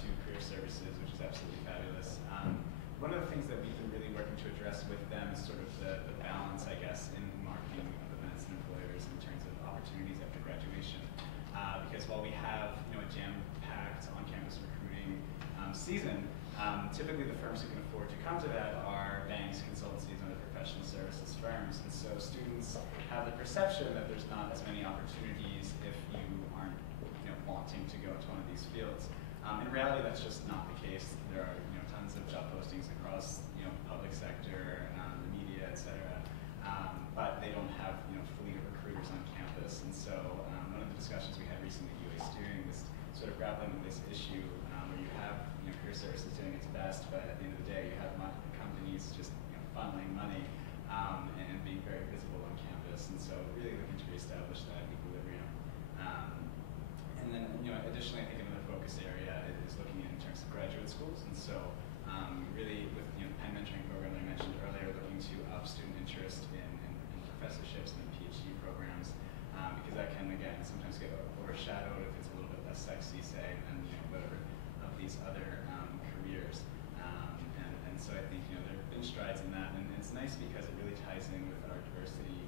to career services, which is absolutely fabulous. One of the things that we've been really working to address with them is sort of the balance, I guess, in marketing of events and employers in terms of opportunities after graduation. Because while we have a jam-packed on-campus recruiting season, typically the firms who can afford to come to that are banks, consultancies, and other professional services firms. And so students have the perception that there's not as many opportunities if you aren't wanting to go to one of these fields. In reality, that's just not the case. There are tons of job postings across public sector, the media, et cetera, but they don't have fleet of recruiters on campus. And so one of the discussions we had recently at UA Steering was sort of grappling with this issue where you have career services doing its best, but at the end of the day, you have companies just funneling money and being very visible on campus. And so really looking to reestablish that equilibrium. And then, additionally, I think another focus area is looking in terms of graduate schools. And so, really, with the Penn mentoring program that I mentioned earlier, looking to up student interest in professorships and PhD programs, because that can, again, sometimes get overshadowed if it's a little bit less sexy, say, than whatever of these other careers. And so I think there have been strides in that, and it's nice because it really ties in with our diversity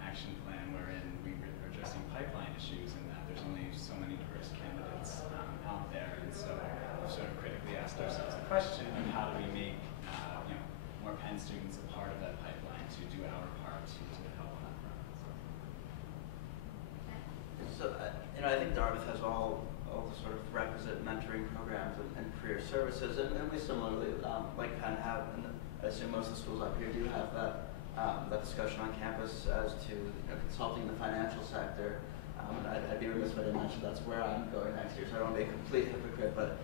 action plan, wherein we are addressing pipeline issues and that there's only so many diverse candidates out there. And so we've sort of critically asked ourselves the question of how do we make more Penn students a part of that pipeline to do our part to help on that front. So I think Dartmouth has all the sort of requisite mentoring programs and career services, and we similarly kind of have, and I assume most of the schools up here do have that discussion on campus as to consulting in the financial sector. I'd be remiss if I didn't mention that's where I'm going next year, so I don't want to be a complete hypocrite, but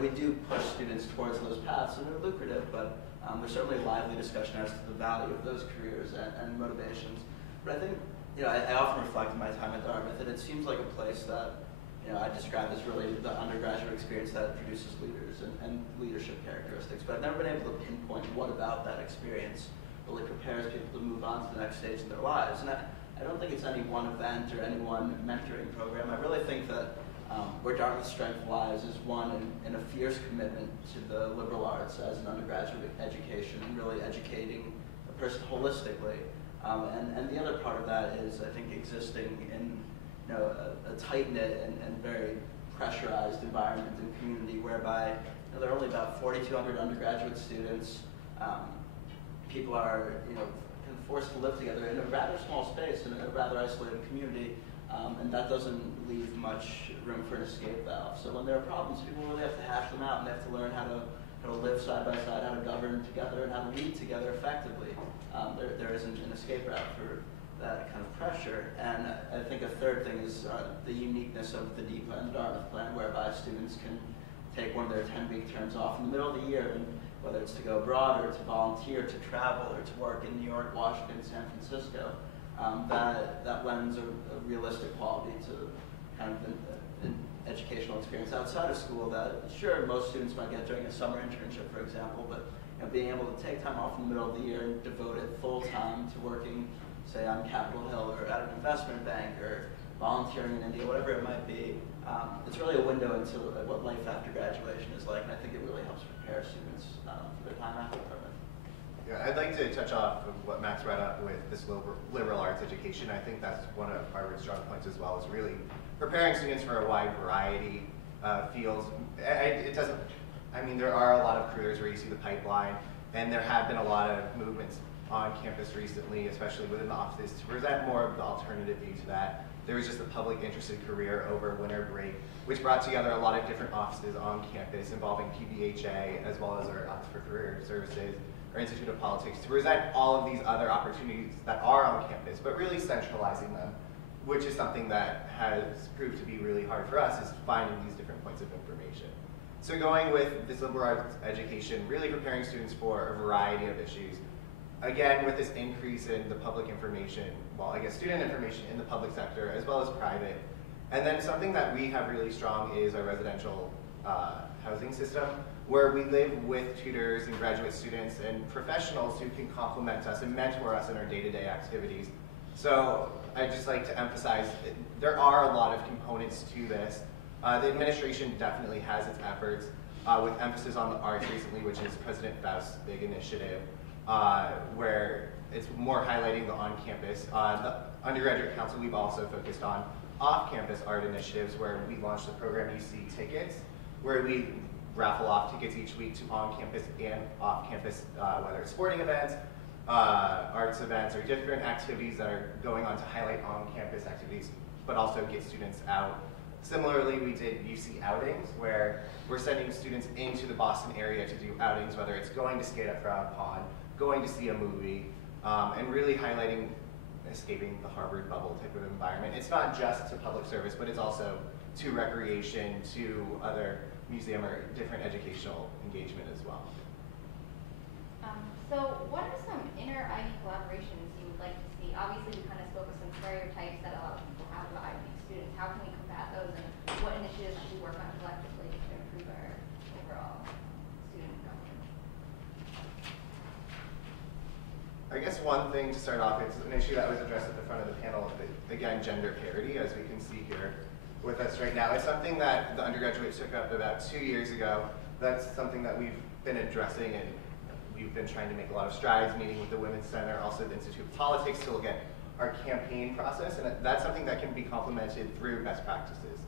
we do push students towards those paths, and they're lucrative, but there's certainly a lively discussion as to the value of those careers and motivations. But I think, I often reflect on my time at Dartmouth, and it seems like a place that I describe as really the undergraduate experience that produces leaders and leadership characteristics, but I've never been able to pinpoint what about that experience really prepares people to move on to the next stage in their lives. And I don't think it's any one event or any one mentoring program. I really think that where Dartmouth's strength lies is one in a fierce commitment to the liberal arts as an undergraduate education and really educating a person holistically. And the other part of that is, I think, existing in a tight-knit and very pressurized environment and community whereby there are only about 4,200 undergraduate students. People are forced to live together in a rather small space in a rather isolated community, and that doesn't leave much room for an escape valve. So when there are problems, people really have to hash them out, and they have to learn how to live side by side, how to govern together, and how to lead together effectively. There isn't an escape route for that kind of pressure. And I think a third thing is the uniqueness of the DEPA and Dartmouth plan, whereby students can take one of their 10-week terms off in the middle of the year, and whether it's to go abroad or to volunteer, to travel, or to work in New York, Washington, San Francisco, that lends a realistic quality to kind of an educational experience outside of school that, sure, most students might get during a summer internship, for example, but being able to take time off in the middle of the year and devote it full time to working, say, on Capitol Hill or at an investment bank or volunteering in India, whatever it might be, it's really a window into what life after graduation is like, and I think it really helps prepare students for their time after Dartmouth. Yeah, I'd like to touch off of what Max brought up with this liberal arts education. I think that's one of Harvard's strong points as well, is really preparing students for a wide variety of fields. There are a lot of careers where you see the pipeline, and there have been a lot of movements on campus recently, especially within the offices, to present more of the alternative view to that. There was just a public interested career over winter break, which brought together a lot of different offices on campus involving PBHA, as well as our Office for Career Services, our Institute of Politics, to present all of these other opportunities that are on campus, but really centralizing them, which is something that has proved to be really hard for us, is finding these different points of information. So going with this liberal arts education, really preparing students for a variety of issues. Again, with this increase in the public information, student information in the public sector as well as private. And then something that we have really strong is our residential housing system, where we live with tutors and graduate students and professionals who can complement us and mentor us in our day-to-day activities. So I'd just like to emphasize there are a lot of components to this. The administration definitely has its efforts with emphasis on the arts recently, which is President Faust's big initiative, where it's more highlighting the on-campus. The undergraduate council, we've also focused on off-campus art initiatives, where we launched the program UC Tickets, where we raffle off tickets each week to on-campus and off-campus, whether it's sporting events, arts events, or different activities that are going on to highlight on-campus activities, but also get students out. Similarly, we did UC Outings, where we're sending students into the Boston area to do outings, whether it's going to skate at Frog Pond, going to see a movie, and really highlighting escaping the Harvard bubble type of environment. It's not just to public service, but it's also to recreation, to other museum or different educational engagement as well. So what are some inter-Ivy collaborations you would like to see? Obviously, we kind of spoke of some stereotypes that a lot of people have about Ivy League students. How can we combat those, and what initiatives should we work on collectively to improve our overall student government? I guess one thing to start off, it's an issue that was addressed at the front of the panel, again, gender parity, as we can see here with us right now. It's something that the undergraduates took up about 2 years ago. That's something that we've been addressing, and we've been trying to make a lot of strides, meeting with the Women's Center, also the Institute of Politics, to look at our campaign process, and that's something that can be complemented through best practices.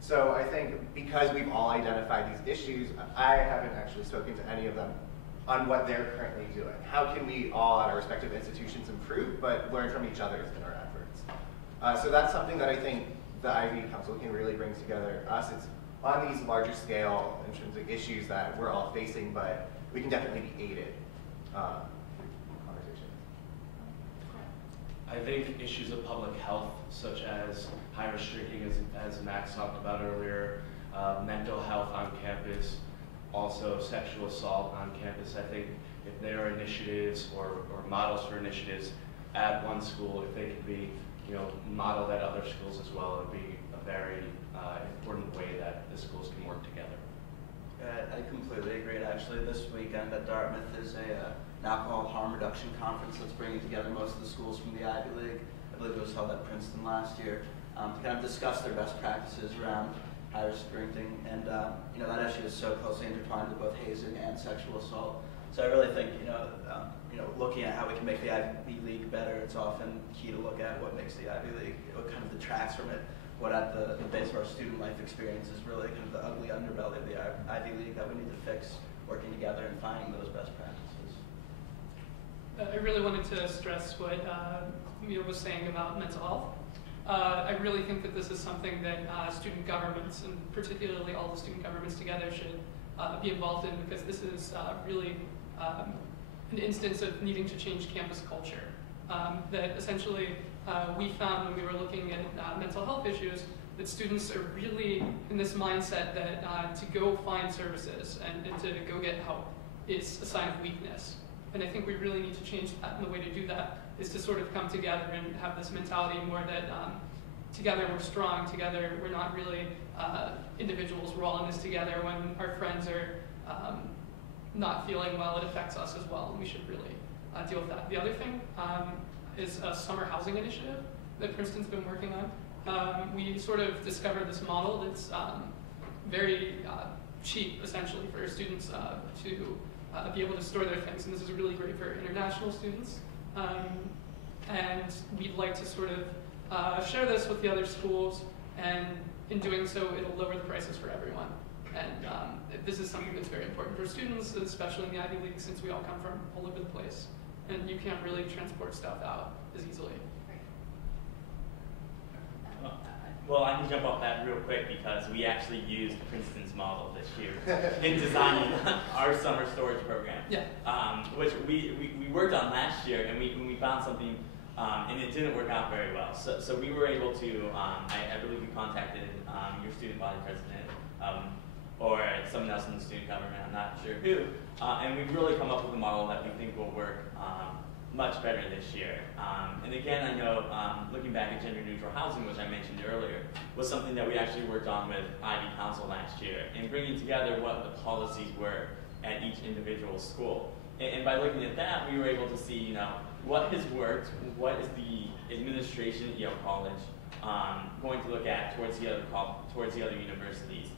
So I think because we've all identified these issues, I haven't actually spoken to any of them on what they're currently doing. How can we all at our respective institutions improve, but learn from each other in our efforts? So that's something that I think the Ivy Council can really bring together us. It's on these larger scale intrinsic issues that we're all facing, but we can definitely be aided through conversation. I think issues of public health, such as high restricting, as Max talked about earlier, mental health on campus, also sexual assault on campus. I think if there are initiatives or models for initiatives at one school, if they could be modeled at other schools as well, it would be a very important way that the schools can work together. I completely agree. Actually, this weekend at Dartmouth is an alcohol harm reduction conference that's bringing together most of the schools from the Ivy League. I believe it was held at Princeton last year, to kind of discuss their best practices around high-risk drinking. And that issue is so closely intertwined with both hazing and sexual assault. So I really think looking at how we can make the Ivy League better, it's often key to look at what makes the Ivy League, what kind of detracts from it. What at the base of our student life experience is really kind of the ugly underbelly of the Ivy League that we need to fix, working together and finding those best practices. I really wanted to stress what Camille was saying about mental health. I really think that this is something that student governments, and particularly all the student governments together, should be involved in, because this is really an instance of needing to change campus culture. That essentially we found when we were looking at mental health issues that students are really in this mindset that to go find services and to go get help is a sign of weakness. And I think we really need to change that, and the way to do that is to sort of come together and have this mentality more that together we're strong, together we're not really individuals, we're all in this together. When our friends are not feeling well, it affects us as well, and we should really deal with that. The other thing is a summer housing initiative that Princeton's been working on. We sort of discovered this model that's very cheap, essentially, for students to be able to store their things, and this is really great for international students. And we'd like to sort of share this with the other schools, and in doing so, it'll lower the prices for everyone. And this is something that's very important for students, especially in the Ivy League, since we all come from all over the place. And you can't really transport stuff out as easily. Well, I can jump off that real quick because we actually used Princeton's model this year in designing our summer storage program. Yeah. Which we worked on last year, and we found something, and it didn't work out very well. So we were able to, I believe we contacted your student body president, or someone else in the student government, I'm not sure who, and we've really come up with a model that we think will work much better this year. And again, I know looking back at gender neutral housing, which I mentioned earlier, was something that we actually worked on with Ivy Council last year, and bringing together what the policies were at each individual school. And by looking at that, we were able to see, what has worked, what is the administration at Yale College going to look at towards the other universities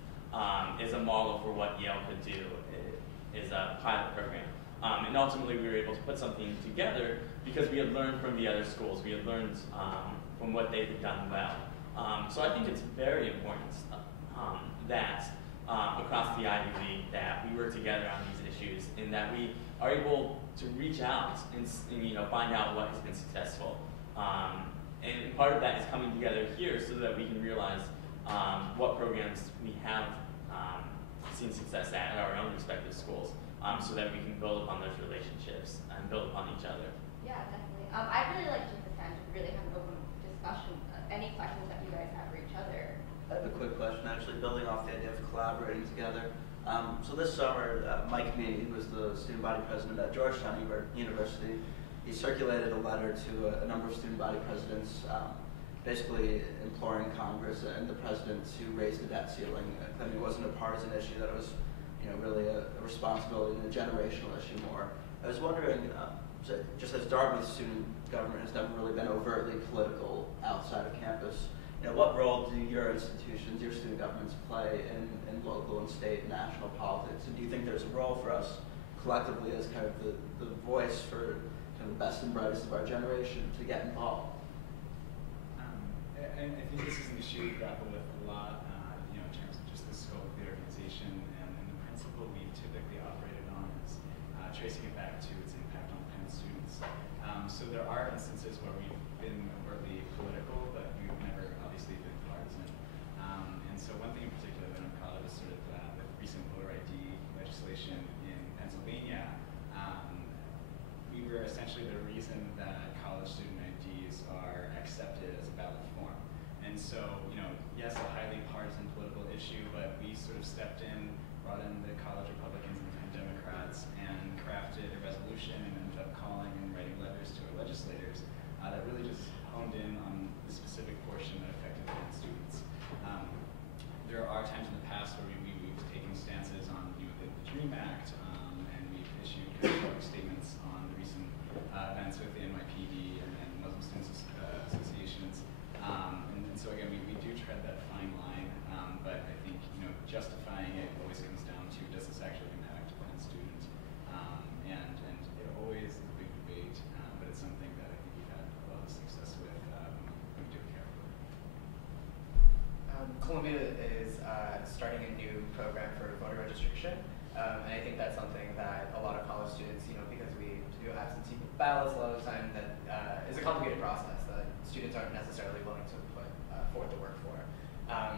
is a model for what Yale could do. Is a pilot program. And ultimately we were able to put something together because we had learned from the other schools. We had learned from what they had done well. So I think it's very important that across the Ivy League that we work together on these issues and that we are able to reach out and find out what has been successful. And part of that is coming together here so that we can realize what programs we have seen success at our own respective schools, so that we can build upon those relationships and build upon each other. Yeah, definitely. I'd really like to take this time to really have an open discussion. Any questions that you guys have for each other? I have a quick question, actually, building off the idea of collaborating together. So this summer, Mike Meany, who was the student body president at Georgetown University, he circulated a letter to a number of student body presidents, basically imploring Congress and the president to raise the debt ceiling, claiming it wasn't a partisan issue, that it was really a responsibility and a generational issue more. I was wondering, just as Dartmouth student government has never really been overtly political outside of campus, what role do your institutions, your student governments play in local and state and national politics? And do you think there's a role for us collectively as kind of the voice for kind of the best and brightest of our generation to get involved? And I think this is an issue we grapple with a lot, in terms of just the scope of the organization, and the principle we've typically operated on is tracing it back to its impact on Penn students. So there are instances where we've been overtly political, but we've never obviously been partisan. And so one thing in particular that I'm proud of is sort of the recent voter ID legislation in Pennsylvania. We were essentially the reason that college student IDs are accepted as a ballot form. And so, yes, a highly partisan political issue, but we sort of stepped in, brought in the college Republicans and Democrats, and crafted a resolution and ended up calling and writing letters to our legislators that really just honed in on the specific portion that affected Penn students. There are times in the past where we've taken stances on the DREAM Act, and we've issued public statements on the recent events with the NYPD and Muslim Students Associations. And so again, we do tread that fine line, but I think justifying it always comes down to, does this actually impact Penn students? And it always is a big debate, but it's something that I think we've had a lot of success with when we do it carefully. Columbia is starting a new program for voter registration, and I think that's something that a lot of college students, because we do absentee ballots a lot of the time, that is a complicated process that students aren't necessarily willing to put forward the work for.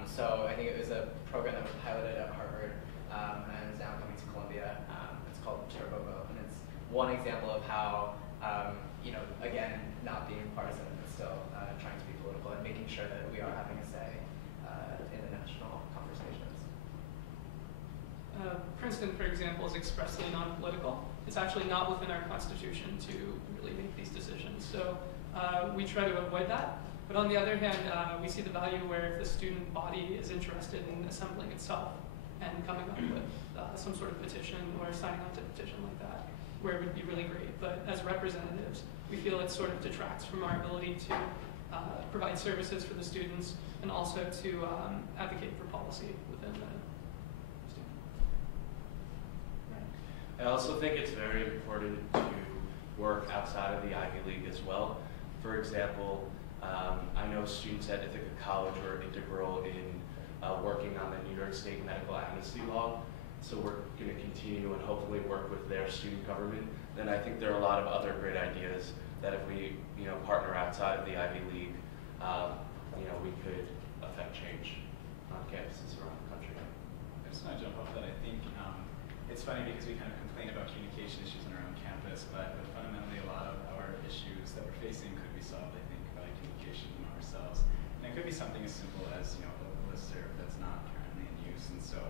So I think it was a program that was piloted at Harvard and is now coming to Columbia. It's called Turbo Vote, and it's one example of how, again, not being partisan, but still trying to be political and making sure that we are having a say in the national conversations. Princeton, for example, is expressly non-political. It's actually not within our constitution to really make these decisions. So we try to avoid that. But on the other hand, we see the value where if the student body is interested in assembling itself and coming up with some sort of petition or signing on to a petition like that, where it would be really great. But as representatives, we feel it sort of detracts from our ability to provide services for the students and also to advocate for policy within the student. I also think it's very important to work outside of the Ivy League as well. For example, I know students at Ithaca College were integral in working on the New York State medical amnesty law. So we're going to continue and hopefully work with their student government. Then I think there are a lot of other great ideas that if we partner outside of the Ivy League, we could affect change on campuses around the country. I just want to jump off that. I think it's funny because we kind of complain about communication issues on our own campus, but fundamentally a lot of our issues that we're facing could be solved, I think, by communication among ourselves. And it could be something as simple as a listserv that's not currently in use. And so